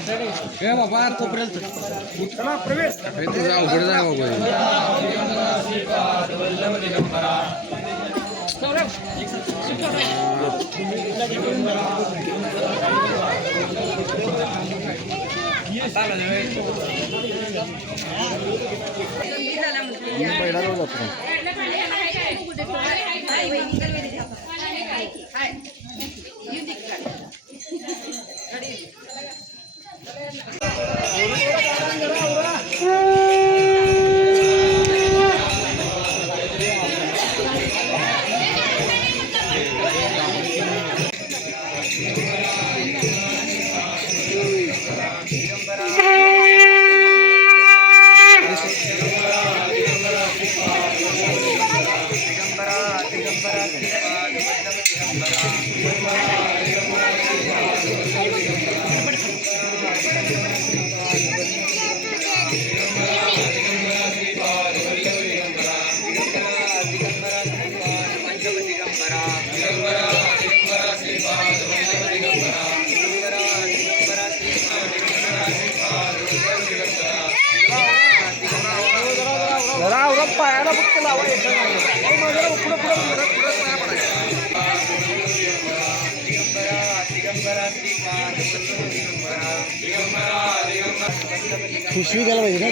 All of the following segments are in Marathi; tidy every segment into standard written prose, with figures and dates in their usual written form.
हे बाबा तोपर्यंत चला प्रवेश तुझा अवघड जाय पहिला जातो पायाला फक्त लावायचं खुशवी द्यायला पाहिजे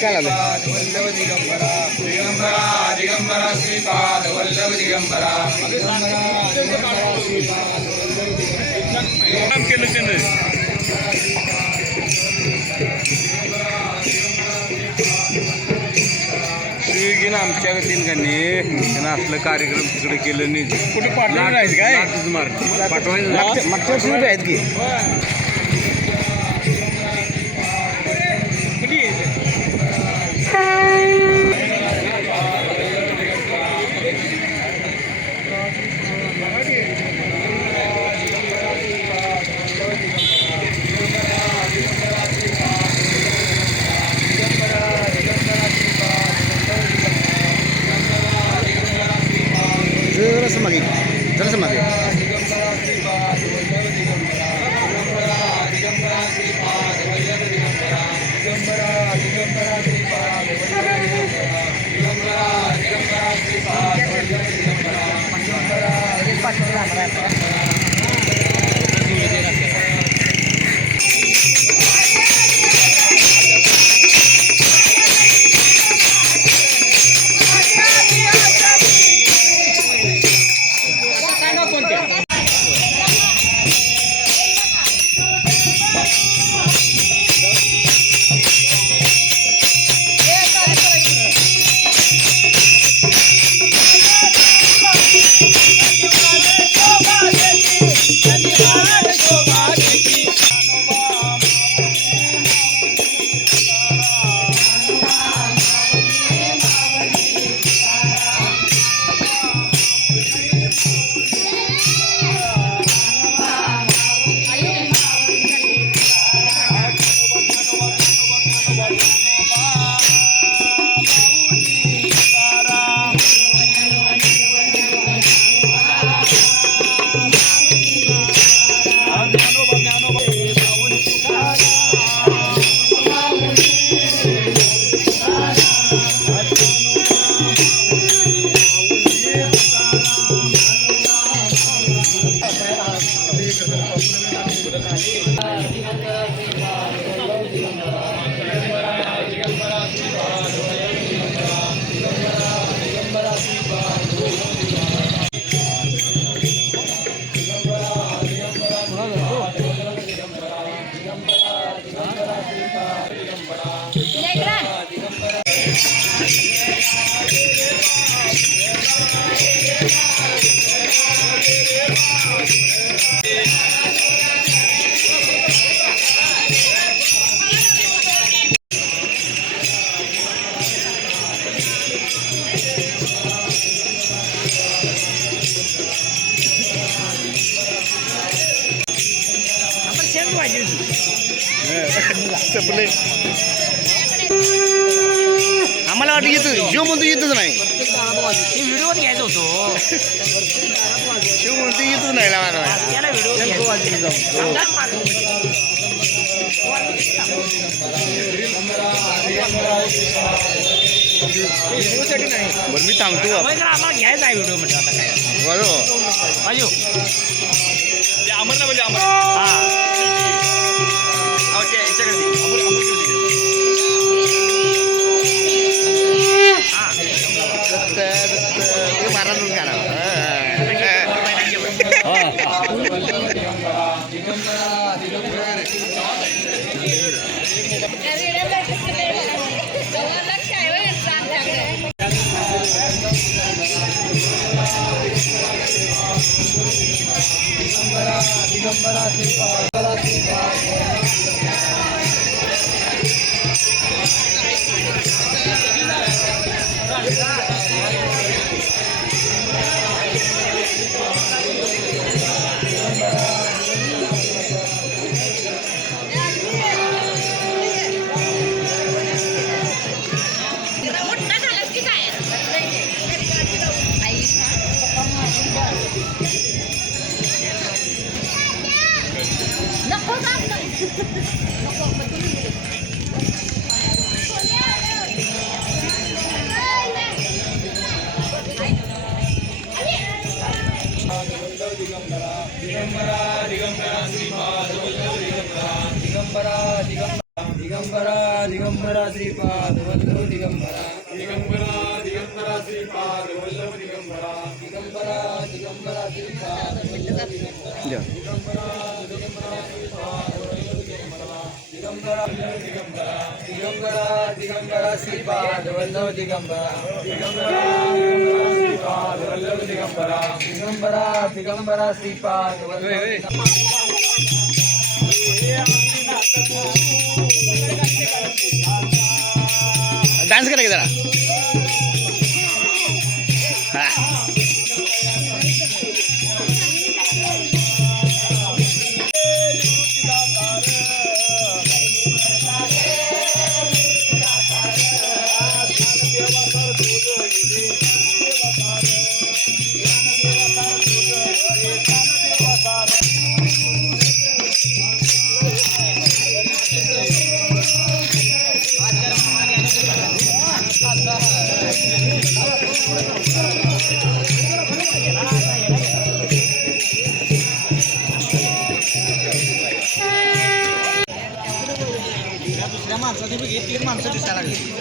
काय झालं दिगंबरा श्रीपाद वल्लभ दिगंबरा आमच्या ठिकाणी त्यांना असलं कार्यक्रम तिकडे केलं नाही कुठे पाठवलं नाही काय पाठवायचं मागच्या वर्षी आहेत की जरा समागे आम्हाला वाटतं येतं शिव म्हणतो येतच नाही व्हिडिओ घ्यायचा होतो शिव म्हणतो येतच नाही त्याला व्हिडिओ बरं मी सांगतो आम्हाला घ्यायचा आहे व्हिडिओ म्हणजे आता काय बरोबर पाहिजे अमर ना म्हणजे अमर हा ते महाराज काढा दिगंबरा श्रीपाद वल्लभ दिगंबरा दिगंबरा श्रीपाद वल्लभ दिगंबरा दिगंबरा श्रीपाद वल्लभ दिगंबरा दिगंबरा श्रीपाद वल्लभ दिगंबरा दिगंबरा श्रीपाद वल्लभ डान्स करा की जरा हा माणसं दिसायला लागली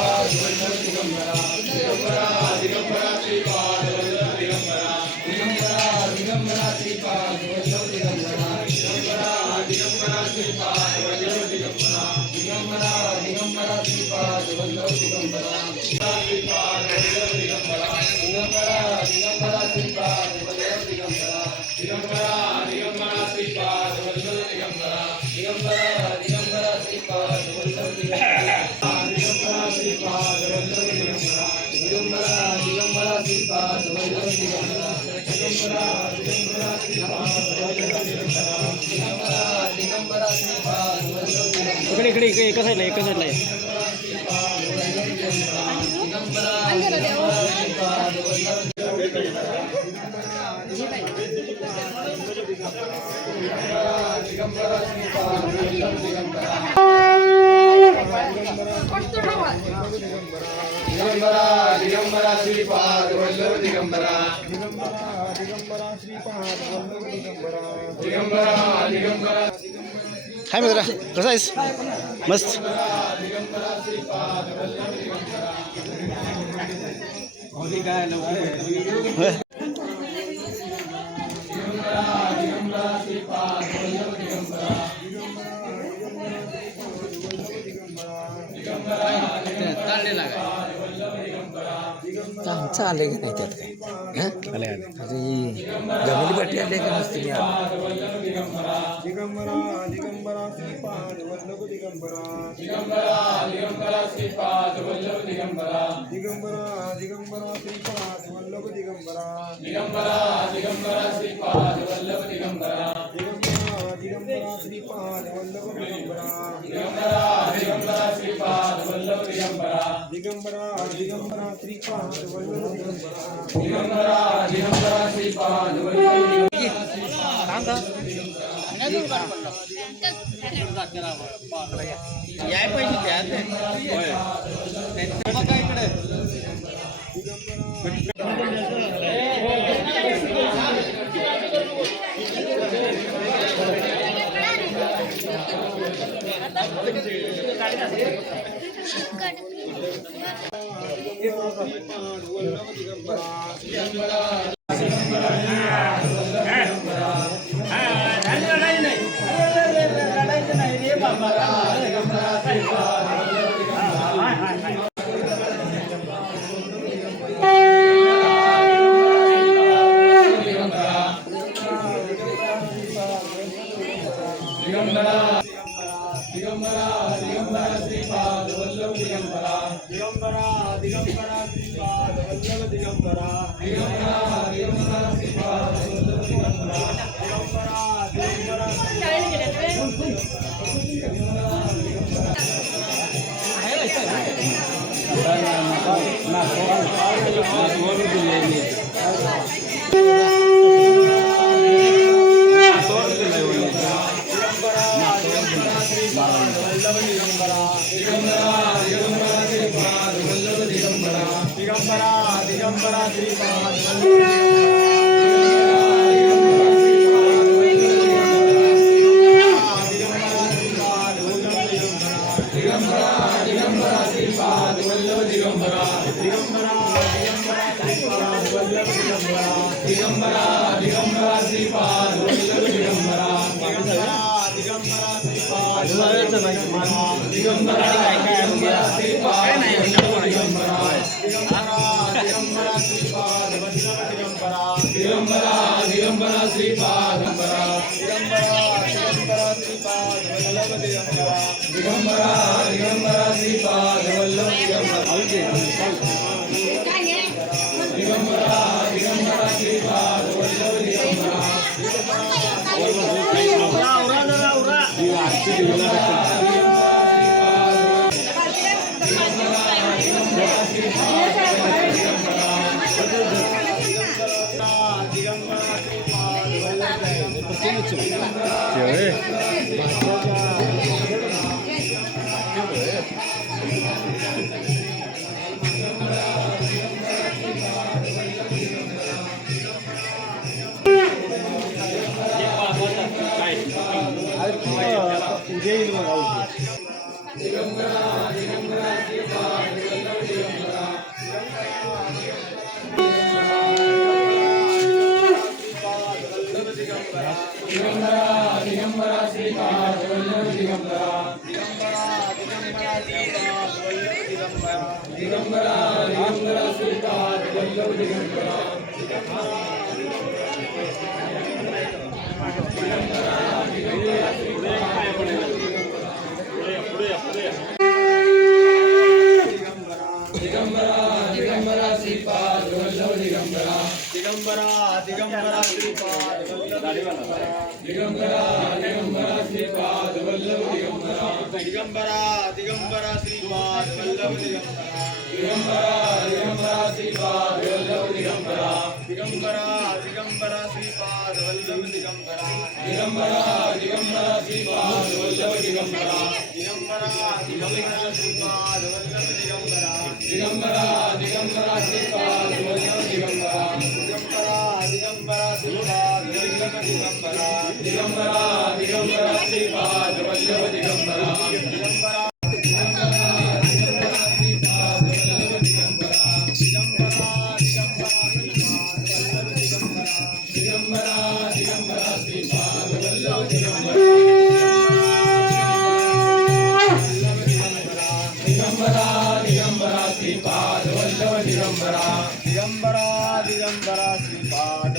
श्रीपाद वल्लभ दिगंबरा दिगंबरा दिगंबरा श्रीपाद वल्लभ दिगंबरा दिगंबरा दिगंबरा श्रीपाद वल्लभ दिगंबरा दिगंबरा दिगंबरा श्रीपाद वल्लभ दिगंबरा दिगंबरा दिगंबरा श्रीपाद वल्लभ दिगंबरा श्रीपाद वल्लभ दिगंबरा दिगंबरा दिगंबरा श्रीपाद वल्लभ दिगंबरा दिगंबरा दिगंबरा श्रीपाद वल्लभ दिगंबरा दिगंबरा दिगंबरा श्रीपाद वल्लभ दिगंबरा दिगंबरा श्रीपाद वल्लभ दिगंबरा दिगंबरा दिगंबरा श्रीपाद वल्लभ दिगंबरा दिगंबरा दिगंबरा श्रीपाद वल्लभ दिगंबरा दिगंबरा दिगंबरा श्रीपाद वल्लभ दिगंबरा इकडे एका साईडला आहे दिगंबरा दिगंबरा श्रीपाद वल्लभ दिगंबरा श्रीपाद वल्लभ दिगंबरा दिगंबरा दिगंबरा श्रीपाद वल्लभ दिगंबरा दिगंबरा दिगंबरा हाय मित्रा कसा आहेस मस्त दिगंबरा श्रीपाद वल्लभ दिगंबरा होय. आमचं आलं की नाही त्यात काय आले जमिनी पट्टी आले का नसते मी आलो. दिगंबरा दिगंबरा श्रीपाद वल्लभ दिगंबरा दिगंबरा दिगंबरा श्रीपाद वल्लभ दिगंबरा दिगंबरा दिगंबरा श्रीपाद वल्लभ दिगंबरा दिगंबरा दिगंबरा श्रीपाद वल्लभ दिगंबरा दिगंबरा दिगंबरा श्रीपाद वल्लभ दिगंबरा दिगंबरा दिगंबरा श्रीपाद वल्लभ दिगंबरा दिगंबरा दिगंबरा श्रीपाद वल्लभ दिगंबरा दिगंबरा दिगंबरा श्रीपाद वल्लभ याय पाहिजे त्यात दिगंबरा दिगंबरा श्रीपाद वल्लभ दिगंबरा दिगंबरा दिगंबरा श्रीपाद वल्लभ दिगंबरा दिगंबरा दिगंबरा श्रीपाद वल्लभ दिगंबरा दिगंबरा दिगंबरा दिगंबरा श्रीपाद दिगंबरा दिगंबरा श्रीपाद वल्लभ दिगंबरा दिगंबरा दिगंबरा श्रीपाद वल्लभ दिगंबरा दिगंबरा दिगंबरा श्रीपाद वल्लभ दिगंबरा दिगंबरा दिगंबरा श्रीपाद दिगंबरा दिगंबरा श्रीपाद दिगंबरा दिगंबरा श्रीपाद वल्लभ दिगंबरा दिगंबरा दिगंबरा श्रीपाद दिगंबरा दिगंबरा श्रीपाद वल्लभ दिगंबरा दिगंबरा दिगंबरा श्रीपाद वल्लभ दिगंबरा दिगंबरा दिगंबरा श्रीपाद वल्लभ दिगंबरा दिगंबरा दिगंबरा श्रीपाद दिगंबरा दिगंबरा श्रीपाद वल्लभ दिगंबरा दिगंबरा दिगंबरा श्रीपाद वल्लभ दिगंबरा दिगंबरा दिगंबरा श्रीपाद वल्लभ दिगंबरा दिगंबरा श्रीपाद वल्लभ दिगंबरा दिगंबरा दिगंबरा श्रीपाद वल्लभ दिगंबरा दिगंबरा दिगंबरा श्रीपाद वल्लभ दिगंबरा दिगंबरा दिगंबरा श्रीपाद वल्लभ दिगंबरा दिगंबरा दिगंबरा श्रीपाद वल्लभ दिगंबरा दिगंबरा दिगंबरा श्रीपाद वल्लभ दिगंबरा दिगंबरा दिगंबरा श्रीपाद वल्लभ दिगंबरा दिगंबरा दिगंबरा श्रीपाद वल्लभ दिगंबरा दिगंबरा दिगंबरा श्रीपाद वल्लभ दिगंबरा दिगंबरा दिगंबरा दिगंबरा श्रीपाद